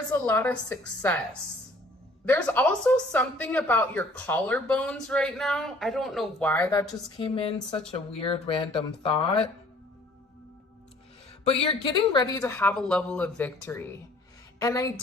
there's a lot of success. There's also something about your collarbones right now. I don't know why that just came in, such a weird random thought. But you're getting ready to have a level of victory. And I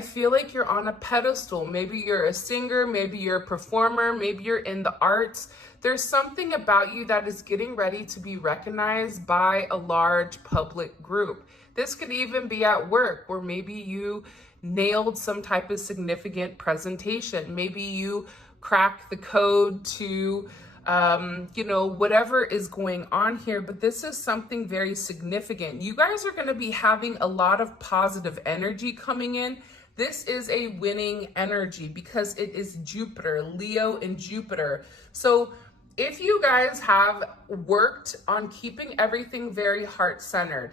feel like you're on a pedestal. Maybe you're a singer, maybe you're a performer, maybe you're in the arts. There's something about you that is getting ready to be recognized by a large public group. This could even be at work, where maybe you nailed some type of significant presentation. Maybe you cracked the code to whatever is going on here, but this is something very significant. You guys are going to be having a lot of positive energy coming in. This is a winning energy because it is Jupiter, Leo and Jupiter. So if you guys have worked on keeping everything very heart-centered,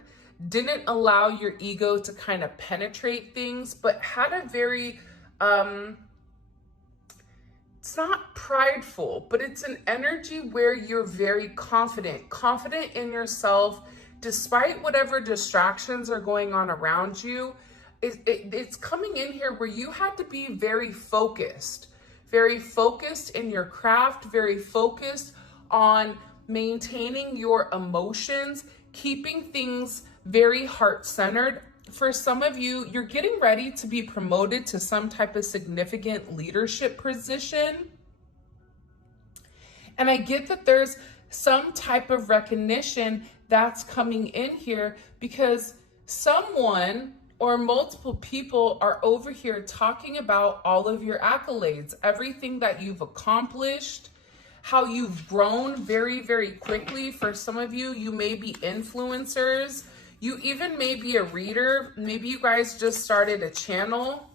didn't allow your ego to kind of penetrate things, but had a very, it's not prideful, but it's an energy where you're very confident in yourself, despite whatever distractions are going on around you. It's coming in here where you had to be very focused in your craft, very focused on maintaining your emotions, keeping things very heart-centered. For some of you, you're getting ready to be promoted to some type of significant leadership position. And I get that there's some type of recognition that's coming in here because someone or multiple people are over here talking about all of your accolades, everything that you've accomplished, how you've grown very, very quickly. For some of you, you may be influencers. You even may be a reader. Maybe you guys just started a channel,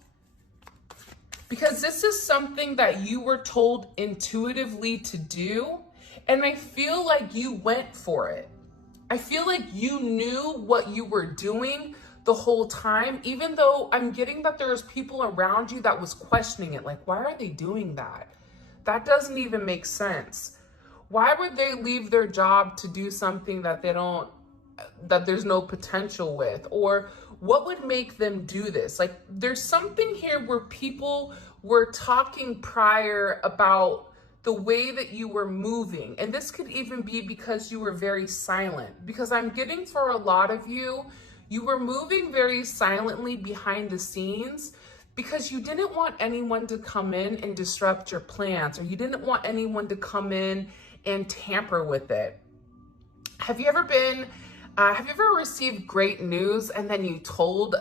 because this is something that you were told intuitively to do. And I feel like you went for it. I feel like you knew what you were doing the whole time, even though I'm getting that there was people around you that was questioning it. Like, why are they doing that? That doesn't even make sense. Why would they leave their job to do something that that there's no potential with? Or what would make them do this? Like, there's something here where people were talking prior about the way that you were moving. And this could even be because you were very silent. Because I'm getting, for a lot of you, you were moving very silently behind the scenes because you didn't want anyone to come in and disrupt your plans, or you didn't want anyone to come in and tamper with it. Have you ever received great news and then you told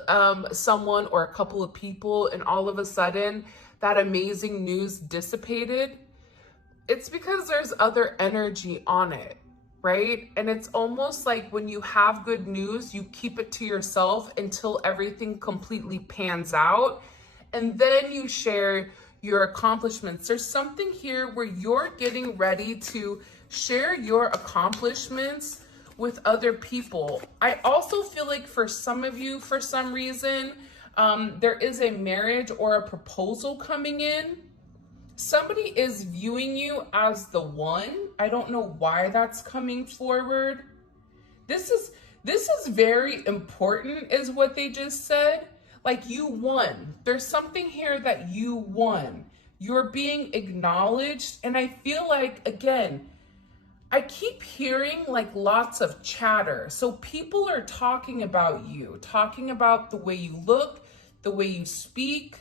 someone or a couple of people, and all of a sudden that amazing news dissipated? It's because there's other energy on it, right? And it's almost like when you have good news, you keep it to yourself until everything completely pans out, and then you share your accomplishments. There's something here where you're getting ready to share your accomplishments with other people. I also feel like for some of you, for some reason, there is a marriage or a proposal coming in. Somebody is viewing you as the one. I don't know why that's coming forward. This is very important, is what they just said. Like, you won. There's something here that you won. You're being acknowledged. And I feel like, again, I keep hearing like lots of chatter. So people are talking about you, talking about the way you look, the way you speak,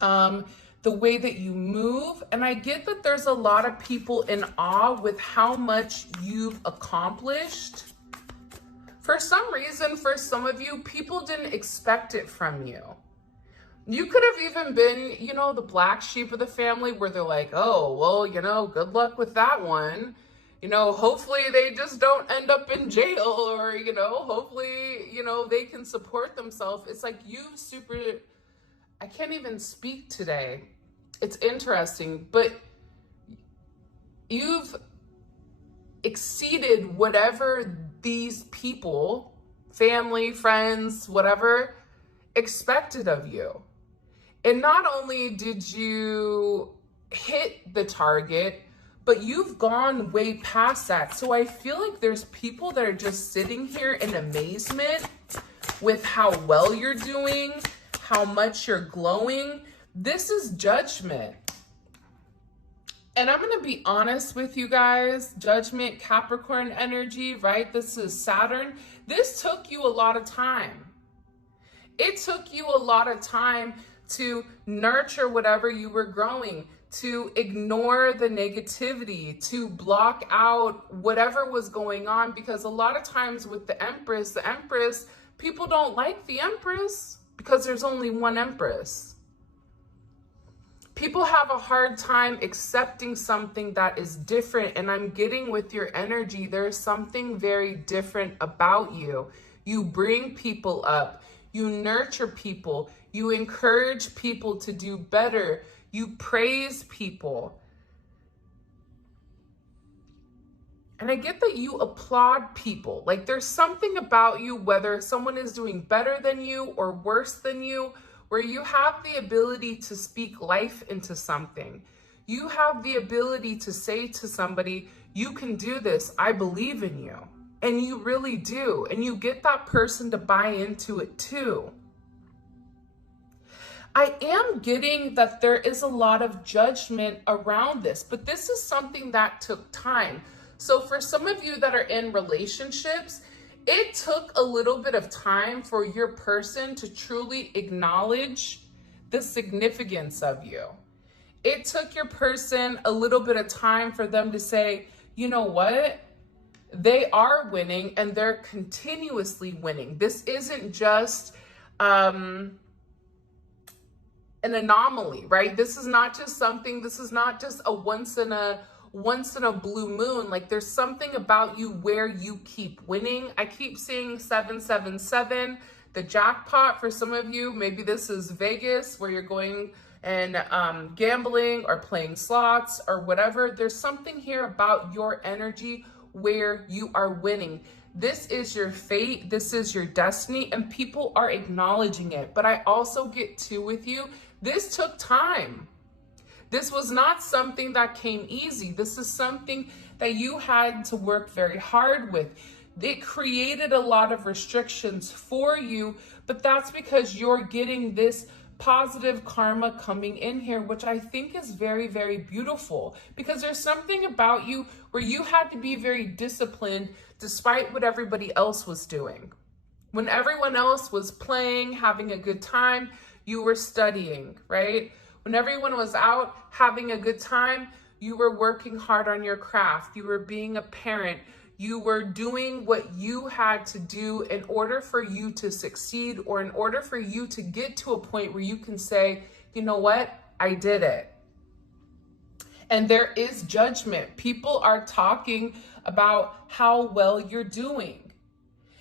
the way that you move. And I get that there's a lot of people in awe with how much you've accomplished. For some reason, for some of you, people didn't expect it from you. You could have even been, the black sheep of the family, where they're like, oh, well, good luck with that one. Hopefully they just don't end up in jail, or, hopefully, they can support themselves. It's like I can't even speak today. It's interesting, but you've exceeded whatever these people, family, friends, whatever, expected of you. And not only did you hit the target, but you've gone way past that. So I feel like there's people that are just sitting here in amazement with how well you're doing, how much you're glowing. This is judgment. And I'm going to be honest with you guys, judgment, Capricorn energy, right? This is Saturn. This took you a lot of time. It took you a lot of time to nurture whatever you were growing, to ignore the negativity, to block out whatever was going on, because a lot of times with the Empress, people don't like the Empress because there's only one Empress. People have a hard time accepting something that is different, and I'm getting with your energy, there's something very different about you. You bring people up, you nurture people, you encourage people to do better, you praise people. And I get that you applaud people. Like there's something about you, whether someone is doing better than you or worse than you, where you have the ability to speak life into something. You have the ability to say to somebody, you can do this, I believe in you. And you really do. And you get that person to buy into it too. I am getting that there is a lot of judgment around this, but this is something that took time. So for some of you that are in relationships, it took a little bit of time for your person to truly acknowledge the significance of you. It took your person a little bit of time for them to say, you know what? They are winning and they're continuously winning. This isn't just an anomaly, right? This is not just a once in a blue moon. Like there's something about you where you keep winning. I keep seeing 777, the jackpot for some of you. Maybe this is Vegas where you're going and gambling or playing slots or whatever. There's something here about your energy where you are winning. This is your fate. This is your destiny, and people are acknowledging it. But I also get too with you. This took time. This was not something that came easy. This is something that you had to work very hard with. It created a lot of restrictions for you, but that's because you're getting this positive karma coming in here, which I think is very, very beautiful, because there's something about you where you had to be very disciplined despite what everybody else was doing. When everyone else was playing, having a good time, you were studying, right? When everyone was out having a good time, you were working hard on your craft. You were being a parent. You were doing what you had to do in order for you to succeed, or in order for you to get to a point where you can say, you know what, I did it. And there is judgment. People are talking about how well you're doing.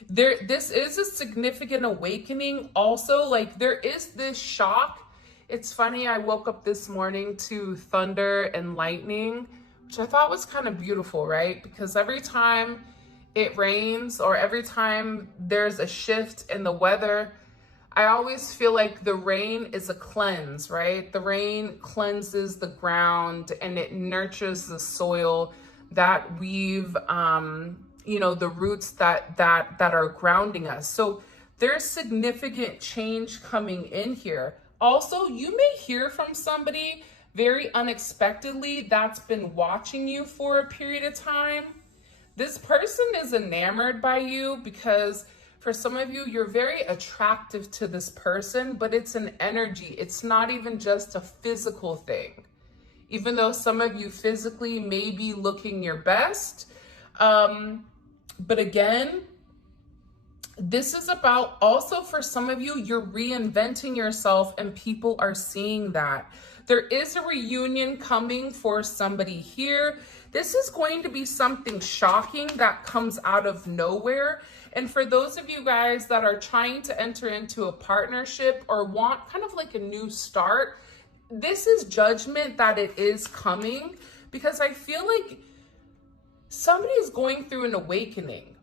This is a significant awakening. Also, like there is this shock. It's funny, I woke up this morning to thunder and lightning, which I thought was kind of beautiful, right? Because every time it rains or every time there's a shift in the weather, I always feel like the rain is a cleanse, right? The rain cleanses the ground and it nurtures the soil that we've, the roots that are grounding us. So there's significant change coming in here. Also, you may hear from somebody very unexpectedly that's been watching you for a period of time. This person is enamored by you because for some of you, you're very attractive to this person, but it's an energy. It's not even just a physical thing. Even though some of you physically may be looking your best. But again, this is about also for some of you, you're reinventing yourself and people are seeing that. There is a reunion coming for somebody here. This is going to be something shocking that comes out of nowhere. And for those of you guys that are trying to enter into a partnership or want kind of like a new start, this is judgment that it is coming, because I feel like somebody is going through an awakening.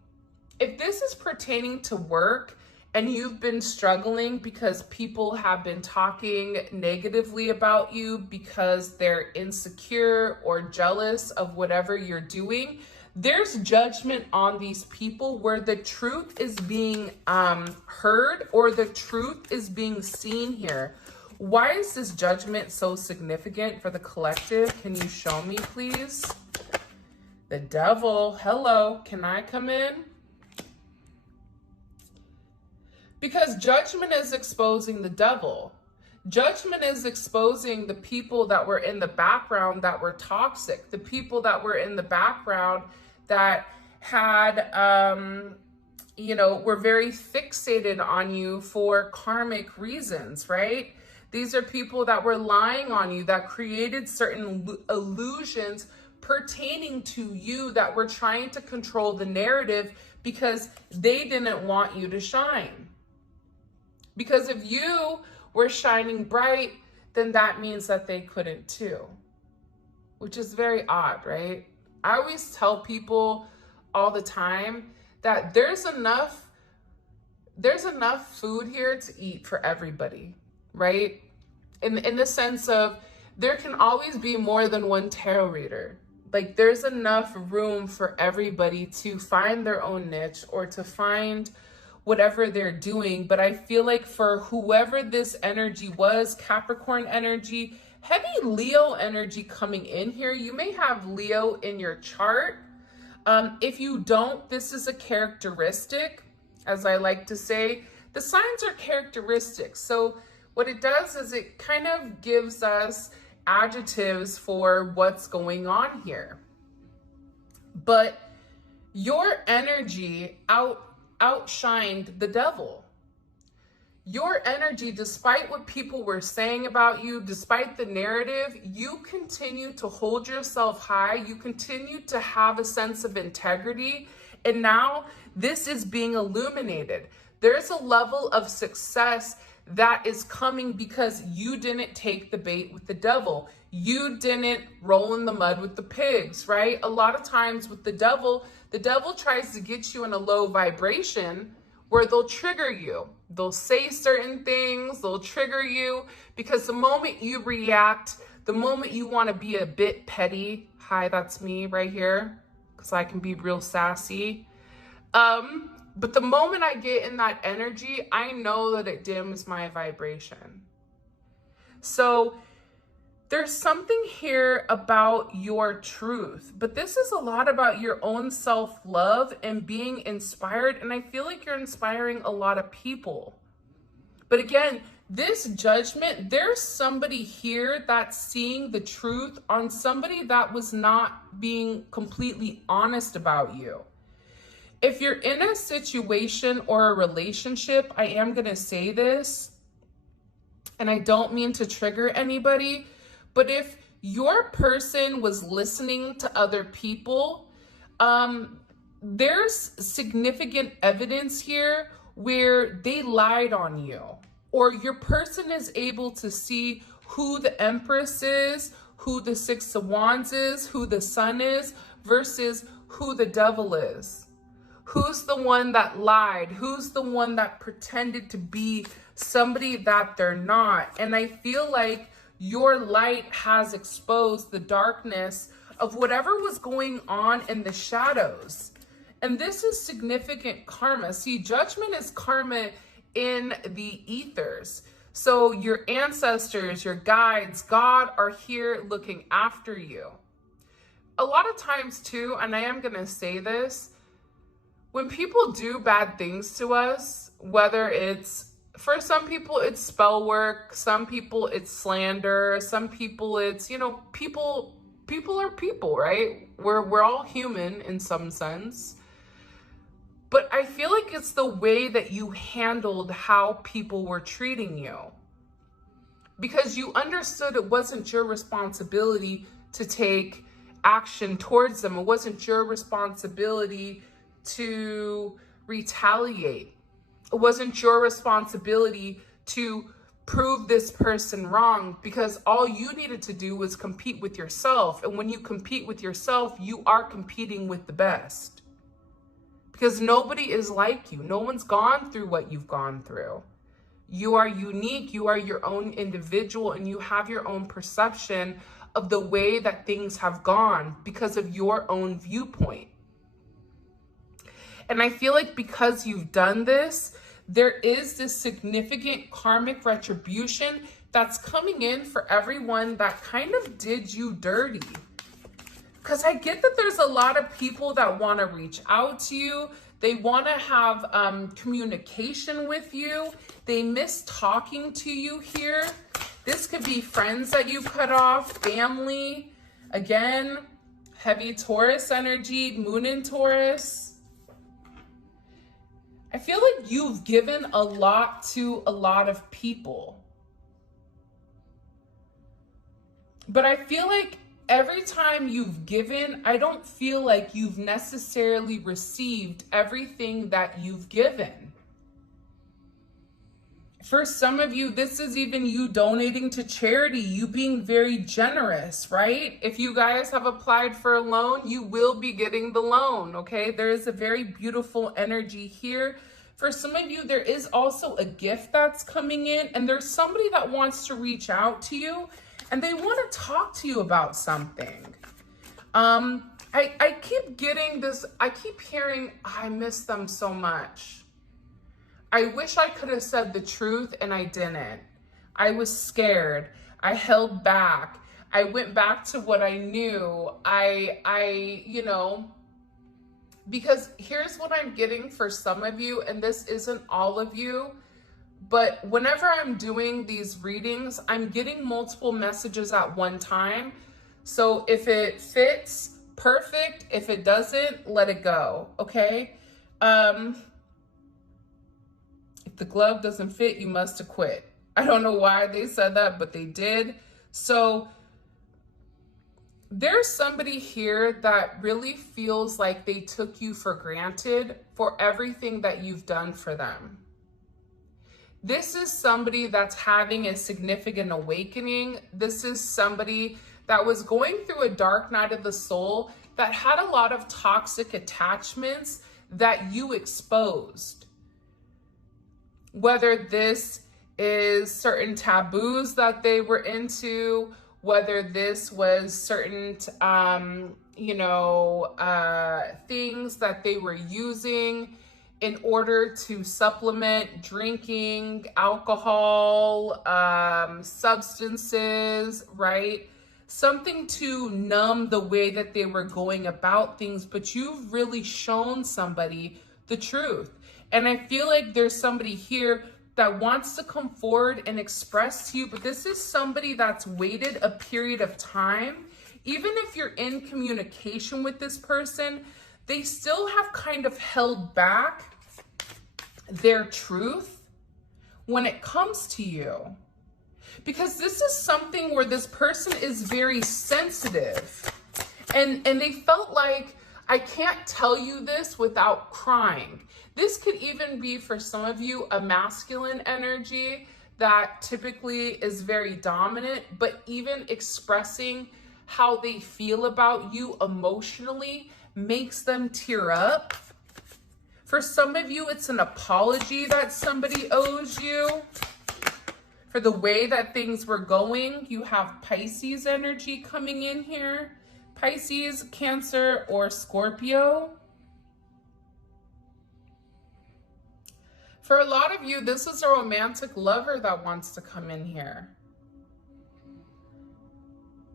If this is pertaining to work and you've been struggling because people have been talking negatively about you because they're insecure or jealous of whatever you're doing, there's judgment on these people where the truth is being heard or the truth is being seen here. Why is this judgment so significant for the collective? Can you show me, please? The devil. Hello, can I come in? Because judgment is exposing the devil. Judgment is exposing the people that were in the background that were toxic, the people that were in the background that had, were very fixated on you for karmic reasons, right? These are people that were lying on you, that created certain illusions pertaining to you, that were trying to control the narrative because they didn't want you to shine. Because if you were shining bright, then that means that they couldn't too, which is very odd, right? I always tell people all the time that there's enough food here to eat for everybody, right? In the sense of there can always be more than one tarot reader. Like there's enough room for everybody to find their own niche or to find whatever they're doing. But I feel like for whoever this energy was, Capricorn energy, heavy Leo energy coming in here, you may have Leo in your chart. If you don't, this is a characteristic. As I like to say, the signs are characteristics. So what it does is it kind of gives us adjectives for what's going on here. But your energy outshined the devil. Your energy, despite what people were saying about you, despite the narrative, you continue to hold yourself high. You continue to have a sense of integrity. And now this is being illuminated. There's a level of success that is coming because you didn't take the bait with the devil. You didn't roll in the mud with the pigs, right? A lot of times with the devil tries to get you in a low vibration where they'll trigger you. They'll say certain things, they'll trigger you because the moment you react, the moment you want to be a bit petty, hi, that's me right here, because I can be real sassy. But the moment I get in that energy, I know that it dims my vibration. So there's something here about your truth, but this is a lot about your own self-love and being inspired. And I feel like you're inspiring a lot of people. But again, this judgment, there's somebody here that's seeing the truth on somebody that was not being completely honest about you. If you're in a situation or a relationship, I am going to say this, and I don't mean to trigger anybody, but if your person was listening to other people, there's significant evidence here where they lied on you, or your person is able to see who the Empress is, who the Six of Wands is, who the Sun is, versus who the Devil is. Who's the one that lied? Who's the one that pretended to be somebody that they're not? And I feel like your light has exposed the darkness of whatever was going on in the shadows. And this is significant karma. See, judgment is karma in the ethers. So your ancestors, your guides, God are here looking after you. A lot of times too, and I am going to say this, when people do bad things to us, whether it's, for some people it's spell work, some people it's slander, some people it's, people are people, right? We're all human in some sense. But I feel like it's the way that you handled how people were treating you. Because you understood it wasn't your responsibility to take action towards them. It wasn't your responsibility to retaliate. It wasn't your responsibility to prove this person wrong, because all you needed to do was compete with yourself. And when you compete with yourself, you are competing with the best. Because nobody is like you. No one's gone through what you've gone through. You are unique, you are your own individual, and you have your own perception of the way that things have gone because of your own viewpoint. And I feel like because you've done this, there is this significant karmic retribution that's coming in for everyone that kind of did you dirty. Because I get that there's a lot of people that want to reach out to you. They want to have communication with you. They miss talking to you here. This could be friends that you cut off, family. Again, heavy Taurus energy, moon in Taurus. I feel like you've given a lot to a lot of people. But I feel like every time you've given, I don't feel like you've necessarily received everything that you've given. For some of you, this is even you donating to charity, you being very generous, right? If you guys have applied for a loan, you will be getting the loan, okay? There is a very beautiful energy here. For some of you, there is also a gift that's coming in, and there's somebody that wants to reach out to you, and they want to talk to you about something. I keep getting this, I keep hearing, I miss them so much. I wish I could have said the truth and I didn't. I was scared. I held back. I went back to what I knew. You know, because here's what I'm getting for some of you, and this isn't all of you, but whenever I'm doing these readings, I'm getting multiple messages at one time. So if it fits, perfect. If it doesn't, let it go, okay? If the glove doesn't fit, you must have quit. I don't know why they said that, but they did. So there's somebody here that really feels like they took you for granted for everything that you've done for them. This is somebody that's having a significant awakening. This is somebody that was going through a dark night of the soul that had a lot of toxic attachments that you exposed. Whether this is certain taboos that they were into, whether this was certain, things that they were using in order to supplement drinking, alcohol, substances, right? Something to numb the way that they were going about things, but you've really shown somebody the truth. And I feel like there's somebody here that wants to come forward and express to you, but this is somebody that's waited a period of time. Even if you're in communication with this person, they still have kind of held back their truth when it comes to you. Because this is something where this person is very sensitive. And they felt like, I can't tell you this without crying. This could even be, for some of you, a masculine energy that typically is very dominant, but even expressing how they feel about you emotionally makes them tear up. For some of you, it's an apology that somebody owes you for the way that things were going. You have Pisces energy coming in here. Pisces, Cancer, or Scorpio. For a lot of you, this is a romantic lover that wants to come in here.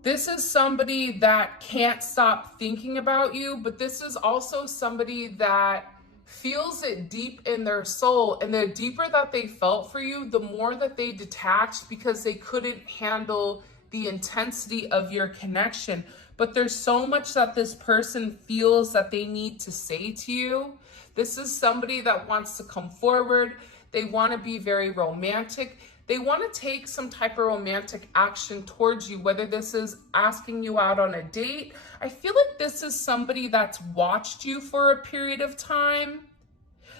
This is somebody that can't stop thinking about you, but this is also somebody that feels it deep in their soul. And the deeper that they felt for you, the more that they detached because they couldn't handle the intensity of your connection. But there's so much that this person feels that they need to say to you. This is somebody that wants to come forward. They want to be very romantic. They want to take some type of romantic action towards you, whether this is asking you out on a date. I feel like this is somebody that's watched you for a period of time.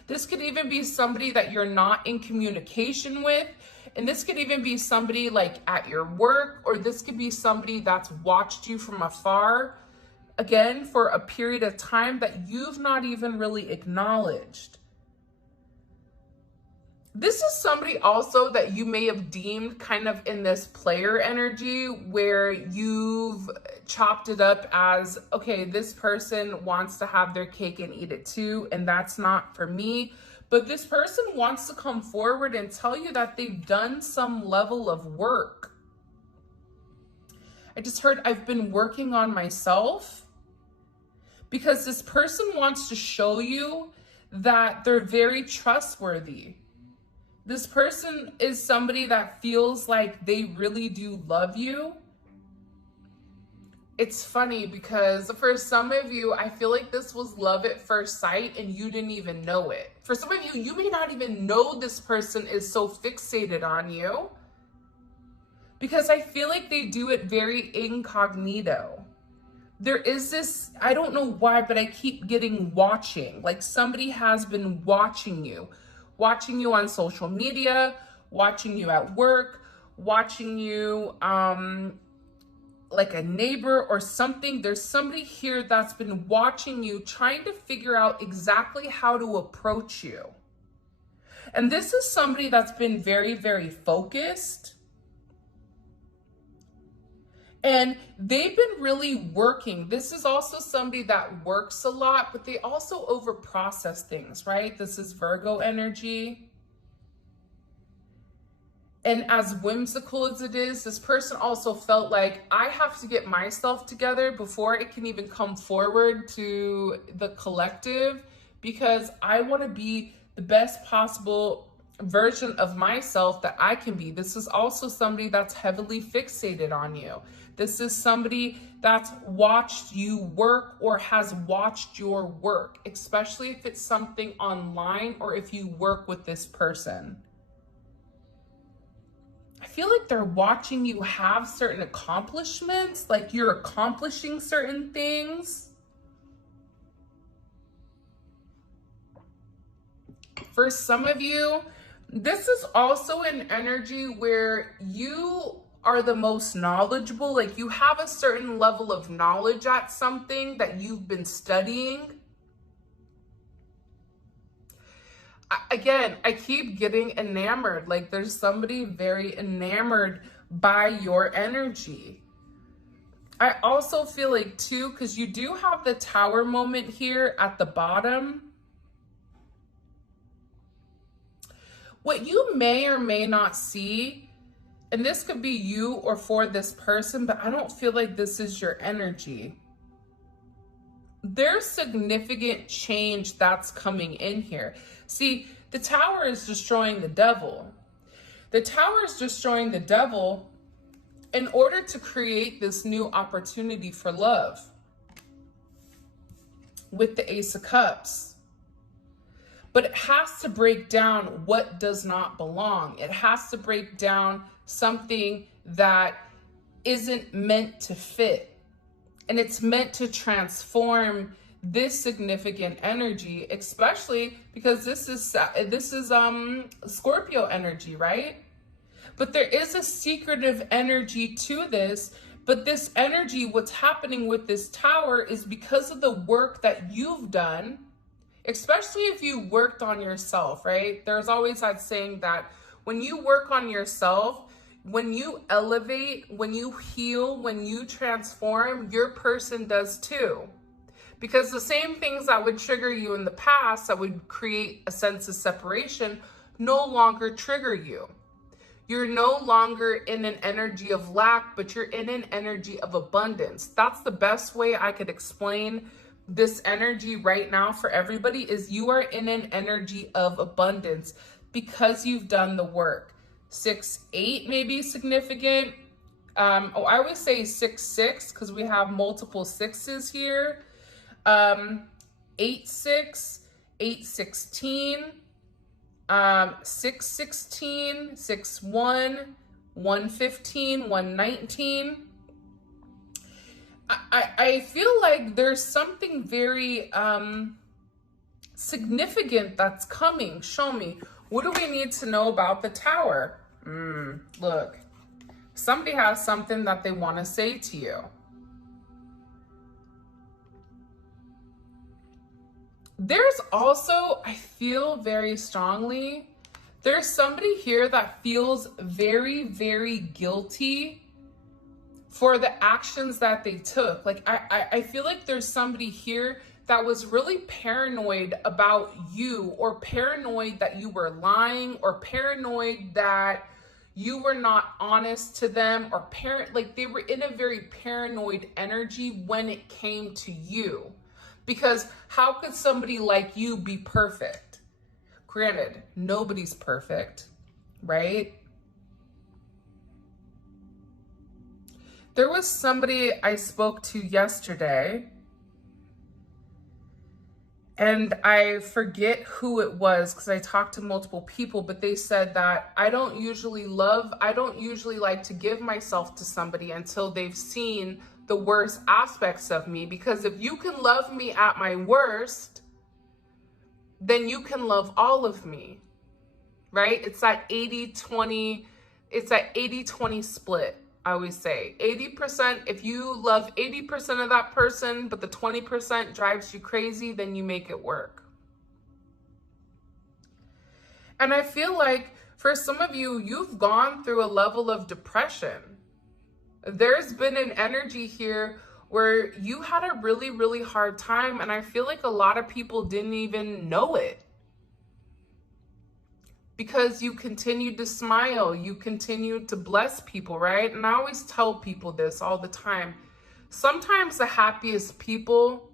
This could even be somebody that you're not in communication with. And this could even be somebody like at your work, or this could be somebody that's watched you from afar, again, for a period of time that you've not even really acknowledged. This is somebody also that you may have deemed kind of in this player energy where you've chopped it up as, okay, this person wants to have their cake and eat it too, and that's not for me. But this person wants to come forward and tell you that they've done some level of work. I just heard I've been working on myself, because this person wants to show you that they're very trustworthy. This person is somebody that feels like they really do love you. It's funny because for some of you, I feel like this was love at first sight and you didn't even know it. For some of you, you may not even know this person is so fixated on you, because I feel like they do it very incognito. There is this, I don't know why, but I keep getting watching. Like somebody has been watching you on social media, watching you at work, watching you like a neighbor or something. There's somebody here that's been watching you, trying to figure out exactly how to approach you. And this is somebody that's been very, very focused. And they've been really working. This is also somebody that works a lot, but they also overprocess things, right? This is Virgo energy. And as whimsical as it is, this person also felt like, I have to get myself together before it can even come forward to the collective, because I want to be the best possible version of myself that I can be. This is also somebody that's heavily fixated on you. This is somebody that's watched you work or has watched your work, especially if it's something online or if you work with this person. I feel like they're watching you have certain accomplishments, like you're accomplishing certain things. For some of you, this is also an energy where you are the most knowledgeable, like you have a certain level of knowledge at something that you've been studying. Again, I keep getting enamored, like there's somebody very enamored by your energy. I also feel like too, because you do have the Tower moment here at the bottom. What you may or may not see, and this could be you or for this person, but I don't feel like this is your energy. There's significant change that's coming in here. See, the Tower is destroying the devil. The Tower is destroying the devil in order to create this new opportunity for love with the Ace of Cups. But it has to break down what does not belong. It has to break down something that isn't meant to fit. And it's meant to transform this significant energy, especially because this is Scorpio energy, right? But there is a secretive energy to this. But this energy, what's happening with this Tower is because of the work that you've done, especially if you worked on yourself, right? There's always that saying that when you work on yourself, when you elevate, when you heal, when you transform, your person does too. Because the same things that would trigger you in the past, that would create a sense of separation, no longer trigger you. You're no longer in an energy of lack, but you're in an energy of abundance. That's the best way I could explain this energy right now for everybody, is you are in an energy of abundance because you've done the work. 6-8 may be significant. I always say 6-6 because we have multiple sixes here. 8-6, 8-16, 6-16, 6-1, 1-15, 1-19. I feel like there's something very significant that's coming. Show me. What do we need to know about the Tower? Look, somebody has something that they want to say to you. There's also, I feel very strongly There's somebody here that feels very, very guilty for the actions that they took. Like, I feel like there's somebody here that was really paranoid about you, or paranoid that you were lying, or paranoid that you were not honest to them, or like they were in a very paranoid energy when it came to you. Because how could somebody like you be perfect? Granted, nobody's perfect, right? There was somebody I spoke to yesterday, and I forget who it was because I talked to multiple people, but they said that I don't usually like to give myself to somebody until they've seen the worst aspects of me, because if you can love me at my worst, then you can love all of me, right? It's that 80-20, it's that 80-20 split. I always say 80%, if you love 80% of that person, but the 20% drives you crazy, then you make it work. And I feel like for some of you, you've gone through a level of depression. There's been an energy here where you had a really, really hard time, and I feel like a lot of people didn't even know it. Because you continued to smile, you continued to bless people, right? And I always tell people this all the time. Sometimes the happiest people,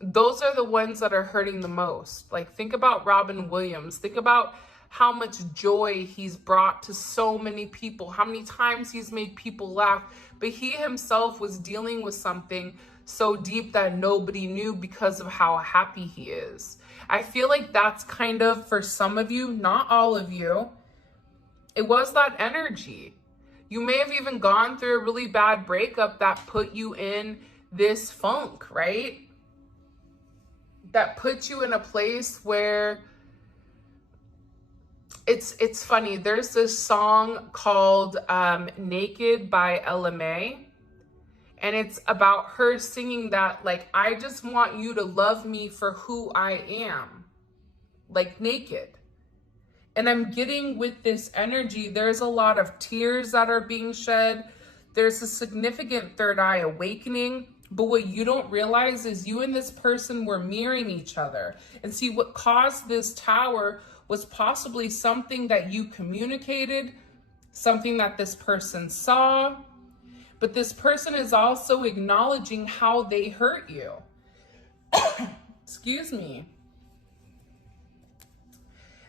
those are the ones that are hurting the most. Like, think about Robin Williams. Think about how much joy he's brought to so many people, how many times he's made people laugh, but he himself was dealing with something so deep that nobody knew because of how happy he is. I feel like that's kind of, for some of you, not all of you, it was that energy. You may have even gone through a really bad breakup that put you in this funk, right? That put you in a place where it's funny. There's this song called Naked by Ella May. And it's about her singing that, like, I just want you to love me for who I am, like naked. And I'm getting with this energy, there's a lot of tears that are being shed. There's a significant third eye awakening. But what you don't realize is you and this person were mirroring each other. And see, what caused this tower was possibly something that you communicated, something that this person saw. But this person is also acknowledging how they hurt you. Excuse me.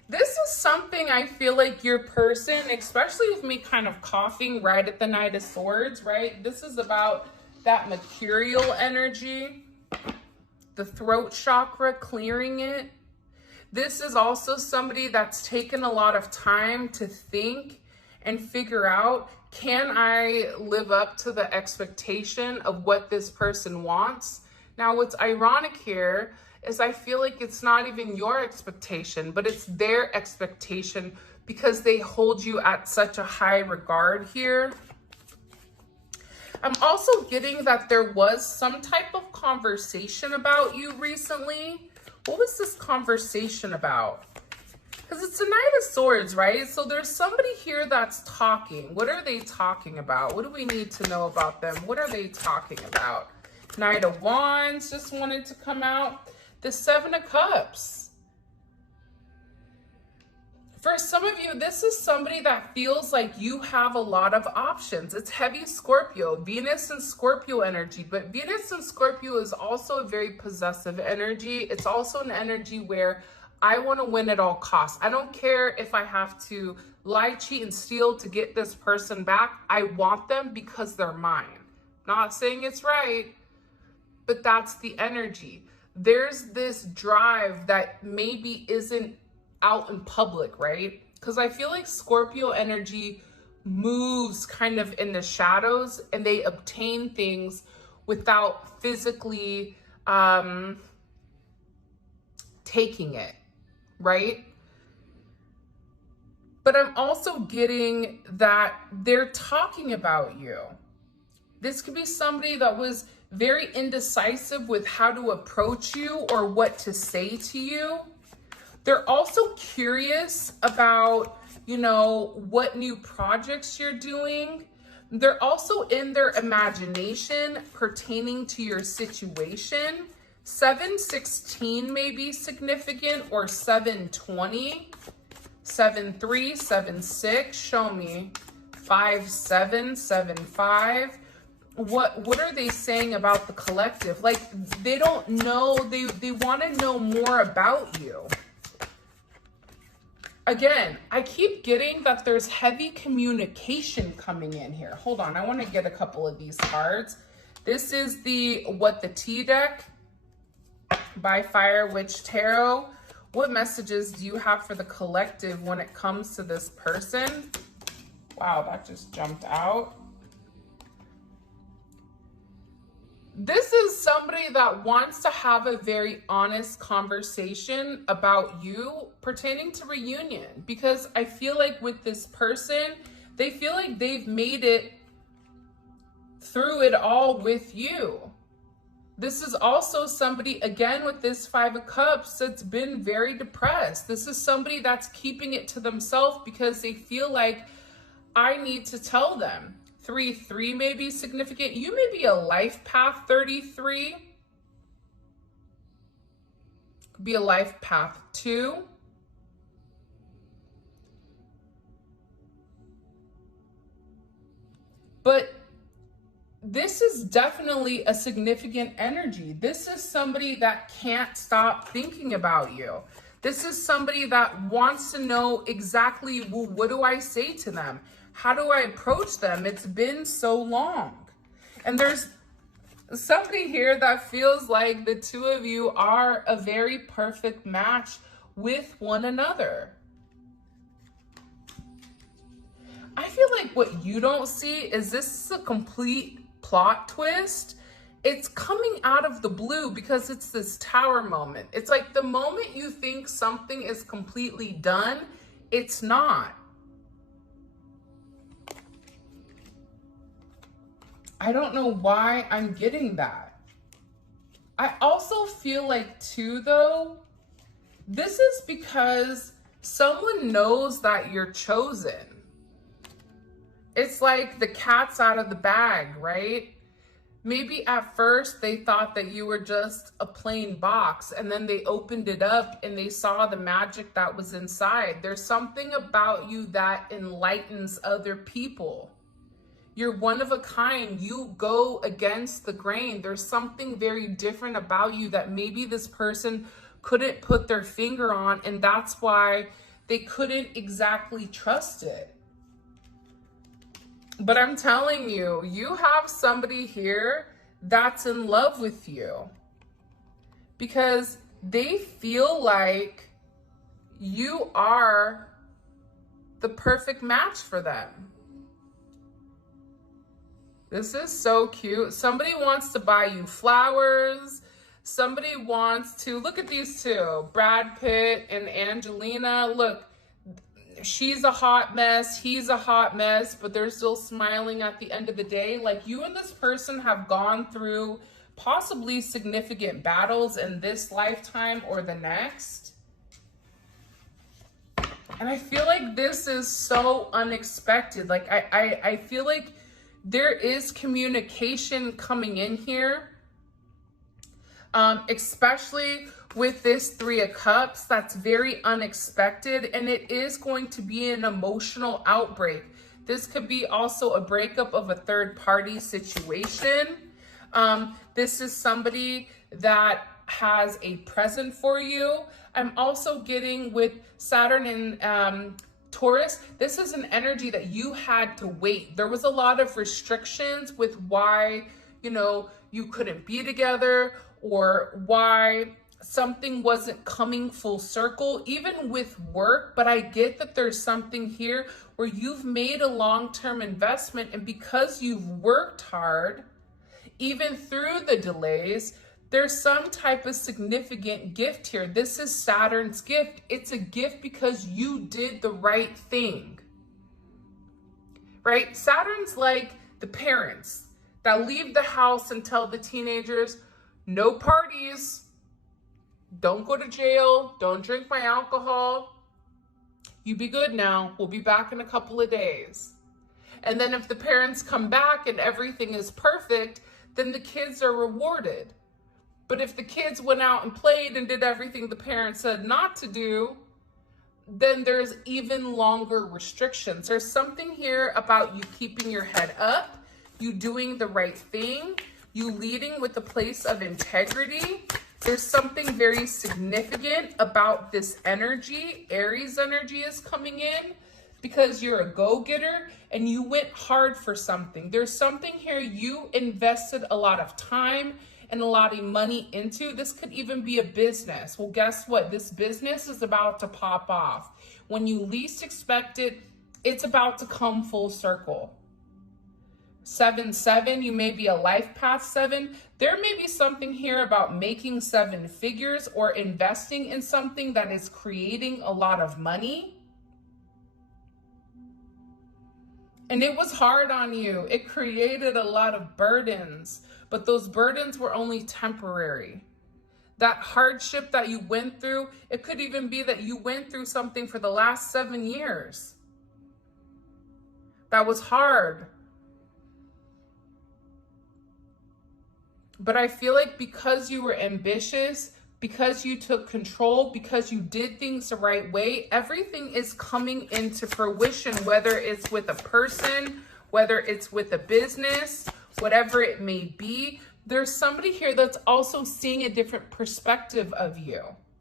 This is something I feel like your person, especially with me kind of coughing right at the Knight of Swords, right? This is about that mercurial energy, the throat chakra, clearing it. This is also somebody that's taken a lot of time to think and figure out, can I live up to the expectation of what this person wants? Now, what's ironic here is I feel like it's not even your expectation, but it's their expectation because they hold you at such a high regard here. I'm also getting that there was some type of conversation about you recently. What was this conversation about? Because it's a Knight of Swords, right? So there's somebody here that's talking. What are they talking about? What do we need to know about them? What are they talking about? Knight of Wands just wanted to come out. The Seven of Cups. For some of you, this is somebody that feels like you have a lot of options. It's heavy Scorpio, Venus and Scorpio energy. But Venus and Scorpio is also a very possessive energy. It's also an energy where I want to win at all costs. I don't care if I have to lie, cheat, and steal to get this person back. I want them because they're mine. Not saying it's right, but that's the energy. There's this drive that maybe isn't out in public, right? Because I feel like Scorpio energy moves kind of in the shadows, and they obtain things without physically taking it, right? But I'm also getting that they're talking about you. This could be somebody that was very indecisive with how to approach you or what to say to you. They're also curious about, you know, what new projects you're doing. They're also in their imagination pertaining to your situation. 716 may be significant, or 720, 73, 76, show me, 57, 75. What are they saying about the collective? Like, they don't know, they want to know more about you. Again, I keep getting that there's heavy communication coming in here. Hold on, I want to get a couple of these cards. This is the What the Tea deck by Fire Witch Tarot. What messages do you have for the collective when it comes to this person? Wow, that just jumped out. This is somebody that wants to have a very honest conversation about you pertaining to reunion, because I feel like with this person, they feel like they've made it through it all with you. This is also somebody, again, with this Five of Cups, that's been very depressed. This is somebody that's keeping it to themselves because they feel like, I need to tell them. 3-3 may be significant. You may be a life path 33. Could be a life path 2. But this is definitely a significant energy. This is somebody that can't stop thinking about you. This is somebody that wants to know exactly, well, what do I say to them? How do I approach them? It's been so long. And there's somebody here that feels like the two of you are a very perfect match with one another. I feel like what you don't see is this is a complete plot twist. It's coming out of the blue because it's this Tower moment. It's like the moment you think something is completely done, it's not. I don't know why I'm getting that. I also feel like too, though, this is because someone knows that you're chosen. It's like the cat's out of the bag, right? Maybe at first they thought that you were just a plain box, and then they opened it up and they saw the magic that was inside. There's something about you that enlightens other people. You're one of a kind. You go against the grain. There's something very different about you that maybe this person couldn't put their finger on, and that's why they couldn't exactly trust it. But I'm telling you, you have somebody here that's in love with you because they feel like you are the perfect match for them. This is so cute. Somebody wants to buy you flowers. Somebody wants to, look at these two, Brad Pitt and Angelina. Look, she's a hot mess, he's a hot mess, but they're still smiling at the end of the day. Like, you and this person have gone through possibly significant battles in this lifetime or the next. And I feel like this is so unexpected. Like, I feel like there is communication coming in here, especially with this Three of Cups. That's very unexpected, and it is going to be an emotional outbreak. This could be also a breakup of a third party situation. This is somebody that has a present for you. I'm also getting with Saturn and Taurus, this is an energy that you had to wait. There was a lot of restrictions with why, you couldn't be together, or why something wasn't coming full circle, even with work. But I get that there's something here where you've made a long-term investment, and because you've worked hard, even through the delays, there's some type of significant gift here. This is Saturn's gift. It's a gift because you did the right thing, right? Saturn's like the parents that leave the house and tell the teenagers, no parties, Don't go to jail. Don't drink my alcohol. You be good now. We'll be back in a couple of days. And then if the parents come back and everything is perfect, then the kids are rewarded. But if the kids went out and played and did everything the parents said not to do, then there's even longer restrictions. There's something here about you keeping your head up, you doing the right thing, you leading with a place of integrity. There's something very significant about this energy. Aries energy is coming in because you're a go-getter and you went hard for something. There's something here you invested a lot of time and a lot of money into. This could even be a business. Well, guess what? This business is about to pop off. When you least expect it, it's about to come full circle. 7-7, you may be a life path 7. There may be something here about making 7 figures or investing in something that is creating a lot of money. And it was hard on you. It created a lot of burdens, but those burdens were only temporary. That hardship that you went through, it could even be that you went through something for the last 7 years. That was hard. But I feel like because you were ambitious, because you took control, because you did things the right way, everything is coming into fruition, whether it's with a person, whether it's with a business, whatever it may be. There's somebody here that's also seeing a different perspective of you.